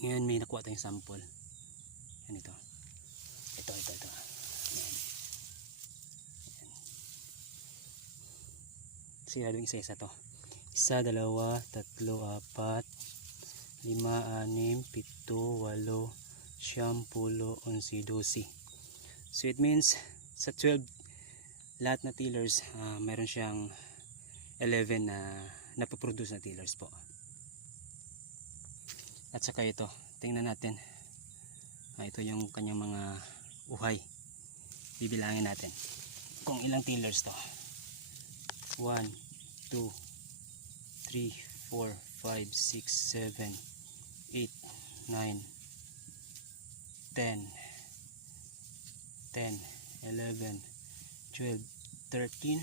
Ngayon may nakuha tayong sample. Yan ito. Ito. Yan. Sigurado isa-isa to. 1, 2, 3, 4, 5, 6, 7, 8, 9, 10, 11, 12. So it means sa 12 lahat na tillers, meron siyang 11 na napoproduce na tillers po. At saka ito, tingnan natin. Ito yung kanyang mga uhay. Bibilangin natin kung ilang tillers to. 1, 2, 3, 4, 5, 6, 7, 8, 9, 10, 11, 12, 13,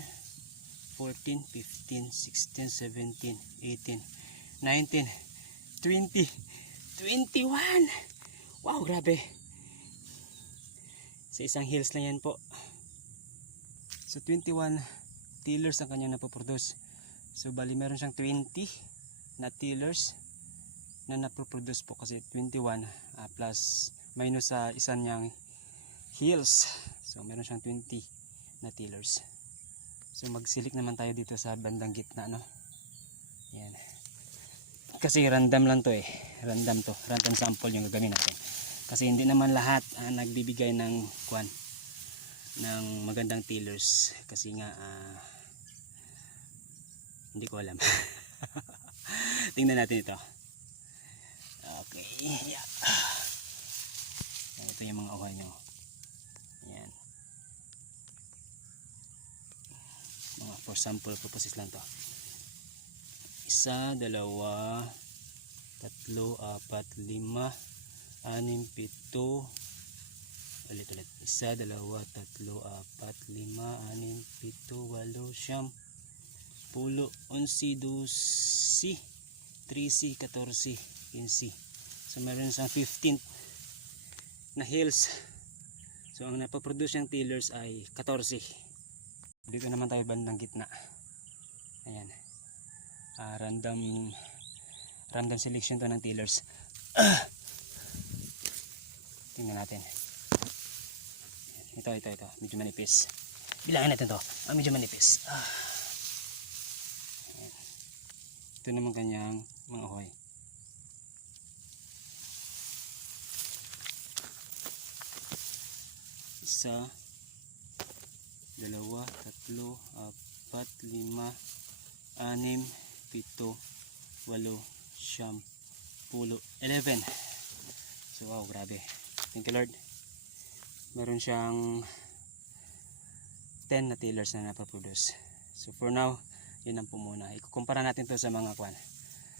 14, 15, 16, 17, 18, 19, 20, 21. Wow, grabe. Sa isang hills lang yan po. So 21 tillers ang kanya napoproduce. So bali meron siyang 20 na tillers na napoproduce po, kasi 21 plus minus sa isa niyang hills. So meron siyang 20 na tillers. So magsilik naman tayo dito sa bandang gitna, no? Yan. Kasi random lang to eh. Random sample yung gagawin natin. Kasi hindi naman lahat nagbibigay ng magandang tillers. Kasi nga hindi ko alam. Tingnan natin ito. Okay. Yeah. Ito yung mga uhay nyo. Yan. Mga for sample purposes lang to. 1, 2, 3, 4, 5, 6, 7, 8, 9, 10, ulit 1, 2, 3, 4, 5, 6, 7, 8, 9, 10, 11, 12, 13, 14, 15, 16, 17, 18, 19, 20, 21, 13, 14, 15. So meron isang 15 na hills. So ang napoproduce ng tillers ay 14. Dito naman tayo bandang gitna. Ayan. Random selection to ng tillers. Tingnan natin. Ito. Medyo manipis. Bilangin natin to. Medyo manipis. Ayan. Ito naman kanyang mga uhoy. Isa, 2, 3, 4, 5, 6, 7, 8, 9, 10, 11. So wow, grabe. Thank you Lord. Meron siyang 10 na tillers na napaproduce. So for now, yun ang po muna. Ikukumpara natin to sa mga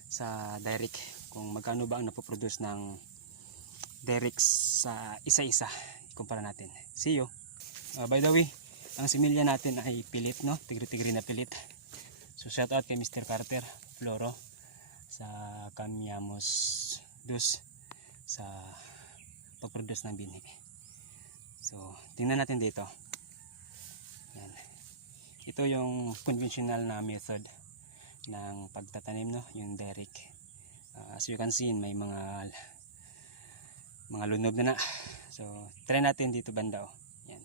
sa direct, kung magkano ba ang napoproduce ng direct sa isa-isa. Ikumpara natin. See you. By the way, ang similya natin ay pilit, no? Tigri-tigri na pilit. So shout out kay Mr. Carter Floro sa Camyamos Dus sa pag-produce ng binhi. So tingnan natin dito. Yan. Ito yung conventional na method ng pagtatanim, no? Yung direct. As you can see, may mga lunob na. So try natin dito banda, oh. Yan.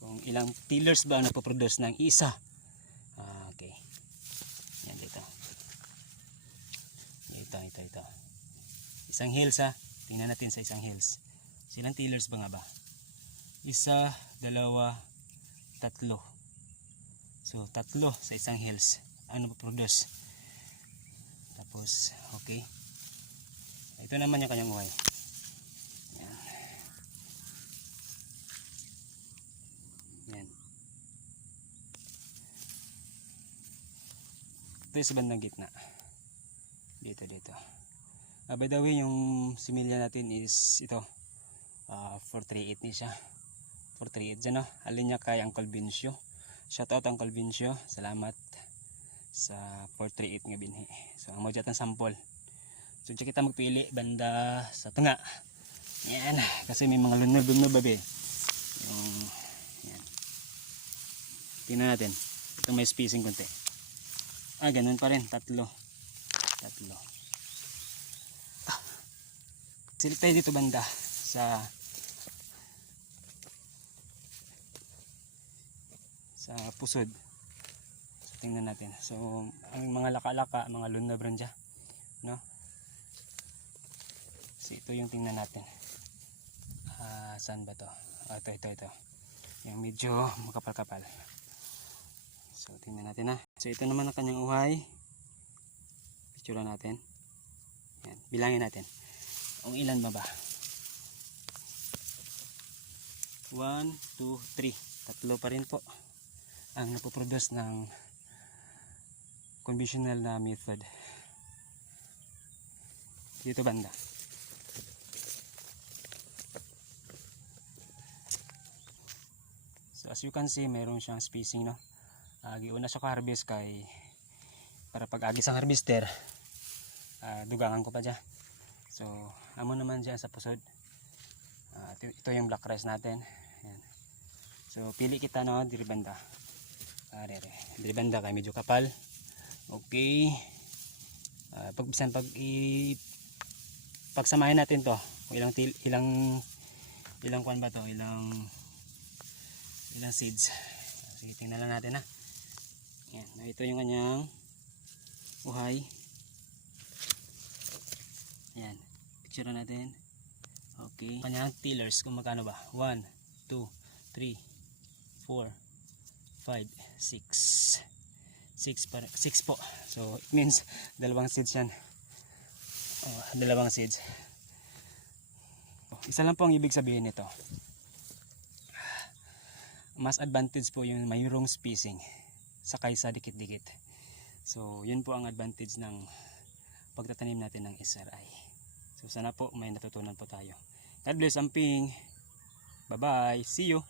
Kung ilang tillers ba ang napoproduce ng isa. Okay. Yan dito. Ito. Isang hills, ha. Tingnan natin sa isang hills. Silang tillers ba nga ba? 1, 2, 3. So 3 sa isang hills ang napoproduce. Tapos okay. Ito naman yung kanyang uhay. Yan. Ito sa bandang gitna. Dito. By the way, yung similya natin is ito. 438 ni siya. 438 dyan, no? Alin niya kay Uncle Vincio. Shoutout Uncle Vincio. Salamat sa 438 nga binhi. So ang modjat ng sample. So dyan kita magpili banda sa tunga. Yan. Kasi may mga lunob babe. Yan. Tingnan natin. Ito may spacing konti. Ganun pa rin. 3. Silip tayo dito banda sa pusod. So, tingnan natin. So ang mga laka-laka, mga luna branja, no? So ito yung tingnan natin. Saan ba to? Ito. Yung medyo makapal-kapal. So tingnan natin na. So ito naman ang kanyang uhay. Picture natin. Yan. Bilangin natin. Kung ilan ba? 1, 2, 3. Tatlo pa rin po ang napoproduce ng conventional na method. Dito banda. So as you can see, mayroon siyang spacing, no? Giuna siya ka harvest kay para pag agi sa harvester, dugangan ko pa dyan. So amo naman dyan sa pusod. Ito yung black rice natin. Ayan. So pili kita, no, diri banda. Diri banda kay medyo kapal. Okay. Pagsamahin natin to, ilang kwan ba to, ilang seeds. Sige, tingnan lang natin, ha. Ayan, ito yung kanyang uhay. Ayan, picture natin. Okay, kanyang tillers kung magkano ba. 1, 2, 3, 4, 5, 6 po. So it means dalawang seeds yan. Dalawang seeds. Isa lang po ang ibig sabihin nito. Mas advantage po yung mayroong spacing sa kaysa dikit-dikit. So yun po ang advantage ng pagtatanim natin ng SRI. So sana po may natutunan po tayo. God bless, amping. Bye bye. See you.